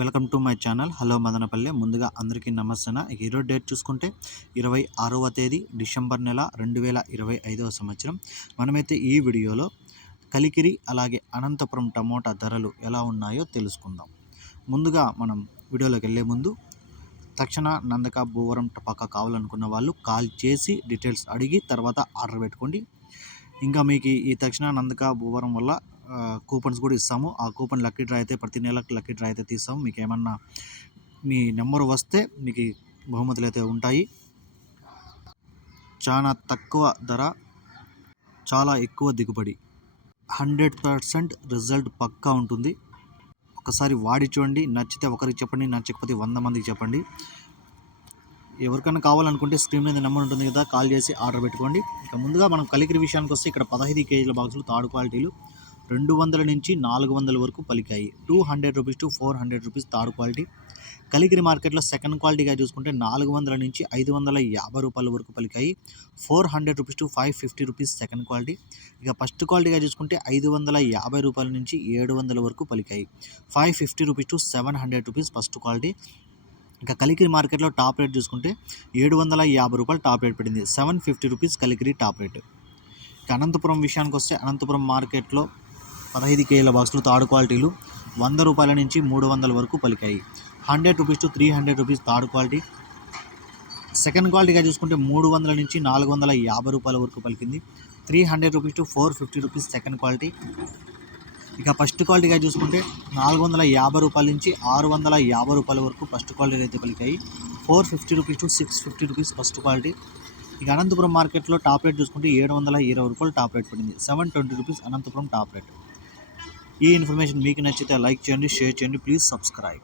Welcome to my channel. Hello Madanapalle. ముందుగా అందరికీ నమస్తే ఈరోజు డేట్ చూసుకుంటే ఇరవై ఆరవ తేదీ డిసెంబర్ నెల రెండు వేల ఇరవై ఐదవ సంవత్సరం. మనమైతే ఈ వీడియోలో కలికిరి అలాగే అనంతపురం టమోటా ధరలు ఎలా ఉన్నాయో తెలుసుకుందాం. ముందుగా మనం వీడియోలోకి వెళ్ళే ముందు తక్షణ నందక భూవరం టపాకా కావాలనుకున్న వాళ్ళు కాల్ చేసి డీటెయిల్స్ అడిగి తర్వాత ఆర్డర్ పెట్టుకోండి. ఇంకా మీకు ఈ తక్షణ నందక భూవరం వల్ల కూపన్స్ కూడా ఇస్తాము. ఆ కూపన్ లక్కీ డ్రా అయితే ప్రతి నెలకు లక్కీ డ్రా అయితే తీస్తాము. మీకు ఏమన్నా మీ నెంబర్ వస్తే మీకు బహుమతులు అయితే ఉంటాయి. చాలా తక్కువ ధర చాలా ఎక్కువ దిగుబడి. హండ్రెడ్ పర్సెంట్ రిజల్ట్ పక్కా ఉంటుంది. ఒకసారి వాడి చూడండి. నచ్చితే ఒకరికి చెప్పండి నచ్చకపోతే వంద మందికి చెప్పండి. ఎవరికైనా కావాలనుకుంటే స్క్రీన్ మీద నెంబర్ ఉంటుంది కదా కాల్ చేసి ఆర్డర్ పెట్టుకోండి. ఇక ముందుగా మనం కలికిరి విషయానికి వస్తే ఇక్కడ పదహైదు కేజీల బాక్సులు తాడు క్వాలిటీలు రెండు వందల నుంచి నాలుగు వందల వరకు పలికాయి. Two hundred rupees to four hundred rupees third quality Kalikiri మార్కెట్లో సెకండ్ క్వాలిటీగా చూసుకుంటే నాలుగు వందల నుంచి ఐదు వందల యాభై రూపాయల వరకు పలికాయి. Four hundred rupees to five fifty rupees second quality ఇక ఫస్ట్ క్వాలిటీగా చూసుకుంటే ఐదు వందల యాభై రూపాయల నుంచి ఏడు వందల వరకు పలికాయి. Five fifty rupees to seven hundred rupees first quality ఇక కలికిరి మార్కెట్లో టాప్ రేట్ చూసుకుంటే ఏడు వందల యాభై రూపాయలు టాప్ రేట్ పడింది. Seven fifty rupees Kalikiri top rate. ఇక అనంతపురం విషయానికి వస్తే అనంతపురం మార్కెట్లో పదహైదు కేజీల బాక్సులు తాడు క్వాలిటీలు వంద రూపాయల నుంచి మూడు వందల వరకు పలికాయి. Hundred rupees to three hundred rupees third quality. Second క్వాలిటీగా చూసుకుంటే మూడు వందల నుంచి నాలుగు వందల యాభై రూపాయల వరకు పలికింది. Three hundred rupees to four fifty rupees second quality. ఇక ఫస్ట్ క్వాలిటీగా చూసుకుంటే నాలుగు వందల యాభై రూపాయల నుంచి ఆరు వందల యాభై రూపాయల వరకు ఫస్ట్ క్వాలిటీ అయితే పలికాయి four fifty rupees to six fifty rupees first quality. ఇక అనంతపురం మార్కెట్లో టాప్ రేట్ చూసుకుంటే ఏడు వందల ఇరవై రూపాయలు టాప్ రేట్ పడింది. Seven twenty rupees Anantapuram top rate. ఈ ఇన్ఫర్మేషన్ మీకు నచ్చితే లైక్ చేయండి షేర్ చేయండి ప్లీజ్ సబ్స్క్రైబ్.